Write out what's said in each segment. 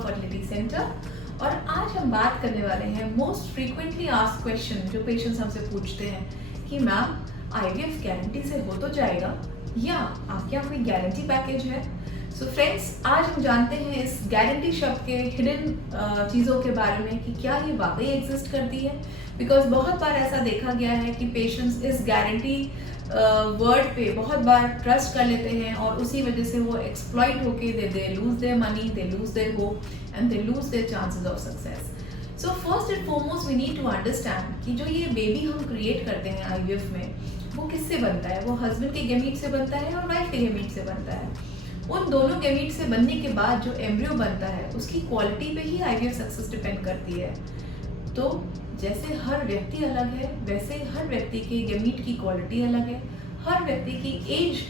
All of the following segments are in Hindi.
फर्टिलिटी सेंटर और आज हम बात करने वाले हैं मोस्ट फ्रीक्वेंटली आस्क्ड क्वेश्चन जो पेशेंट्स हमसे पूछते हैं कि मैम आईवीएफ गारंटी से हो तो जाएगा या आपके यहाँ कोई गारंटी पैकेज है। सो फ्रेंड्स, आज हम जानते हैं इस गारंटी शब्द के हिडन चीज़ों के बारे में कि क्या ये वाकई एग्जिस्ट करती है। बिकॉज बहुत बार ऐसा देखा गया है कि पेशेंट्स इस गारंटी वर्ड पे बहुत बार ट्रस्ट कर लेते हैं और उसी वजह से वो एक्सप्लॉइट होके they lose their money, they lose their hope and they lose their chances of success. So first and foremost we need to understand कि जो ये बेबी हम क्रिएट करते हैं आईवीएफ में वो किससे बनता है। वो हस्बैंड के गैमीट से बनता है और वाइफ के गैमीट से बनता है। उन दोनों गैमीट से बनने के बाद जो एम्ब्रियो बनता है उसकी क्वालिटी पे ही आईवीएफ सक्सेस डिपेंड करती है। तो जैसे हर व्यक्ति अलग है वैसे हर व्यक्ति के गैमीट की क्वालिटी अलग है, हर व्यक्ति की एज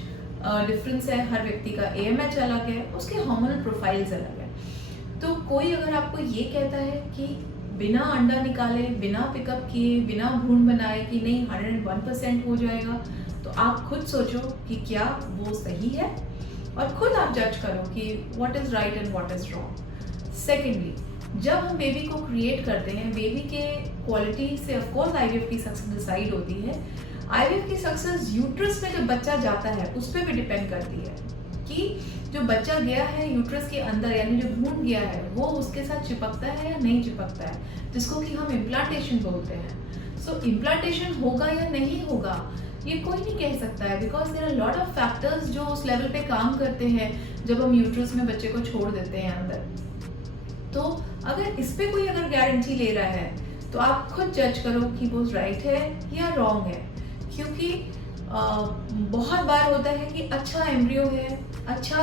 डिफरेंस है, हर व्यक्ति का एएमएच अलग है, उसके हार्मोनल प्रोफाइल्स अलग है। तो कोई अगर आपको ये कहता है कि बिना अंडा निकाले, बिना पिकअप किए, बिना भ्रूण बनाए कि नहीं 101% हो जाएगा, तो आप खुद सोचो कि क्या वो सही है और खुद आप जज करो कि what is right and what is wrong. Secondly, जब हम बेबी को क्रिएट करते हैं, बेबी के क्वालिटी से ऑफकोर्स आईवीएफ की सक्सेस डिसाइड होती है। आईवीएफ की सक्सेस यूट्रस में जब बच्चा जाता है उस पर भी डिपेंड करती है कि जो बच्चा गया है यूट्रस के अंदर यानी जो भ्रूण गया है वो उसके साथ चिपकता है या नहीं चिपकता है, जिसको कि हम इम्प्लांटेशन बोलते हैं। सो इम्प्लांटेशन होगा या नहीं होगा ये कोई नहीं कह सकता है, because there are lot of factors जो उस लेवल पे काम करते हैं जब हम यूट्रस में बच्चे को छोड़ देते हैं अंदर। तो अगर इस पे कोई अगर गारंटी ले रहा है तो आप खुद जज करो कि वो राइट है या रॉन्ग है, क्योंकि बहुत बार होता है कि अच्छा एम्ब्रियो है, अच्छा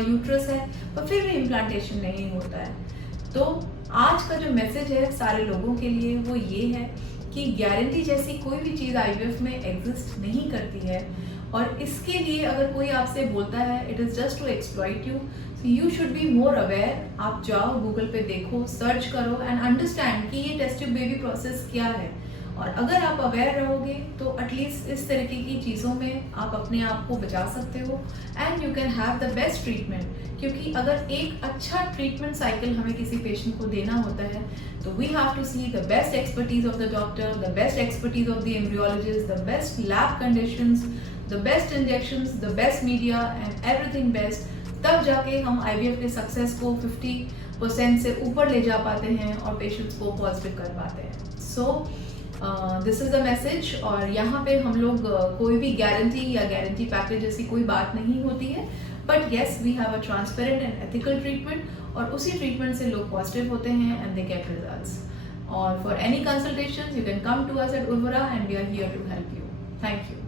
यूट्रस है, पर फिर भी इम्प्लांटेशन नहीं होता है। तो आज का जो मैसेज है सारे लोगों के लिए वो ये है कि गारंटी जैसी कोई भी चीज़ आईवीएफ में एग्जिस्ट नहीं करती है और इसके लिए अगर कोई आपसे बोलता है it is just to exploit you, you should be more aware. आप जाओ गूगल पे देखो, सर्च करो एंड अंडरस्टैंड कि ये टेस्ट ट्यूब बेबी प्रोसेस क्या है। और अगर आप अवेयर रहोगे तो एटलीस्ट इस तरीके की चीज़ों में आप अपने आप को बचा सकते हो and you can have the best treatment. क्योंकि अगर एक अच्छा ट्रीटमेंट साइकिल हमें किसी पेशेंट को देना होता है तो we have to see the best expertise of the doctor, the best expertise of the embryologist, the best lab conditions, the best injections, the best media and everything best. तब जाके हम आईवीएफ के सक्सेस को 50% से ऊपर ले जा पाते हैं और पेशेंट्स को पॉजिटिव कर पाते हैं। So this is the message. और यहाँ पे हम लोग कोई भी गारंटी या गारंटी पैकेज जैसी कोई बात नहीं होती है, but yes we have a transparent and ethical treatment और उसी ट्रीटमेंट से लोग पॉजिटिव होते हैं एंड दे गेट रिजल्ट्स। और for any consultation you can come to us at Urvara and we are here to help you. Thank you.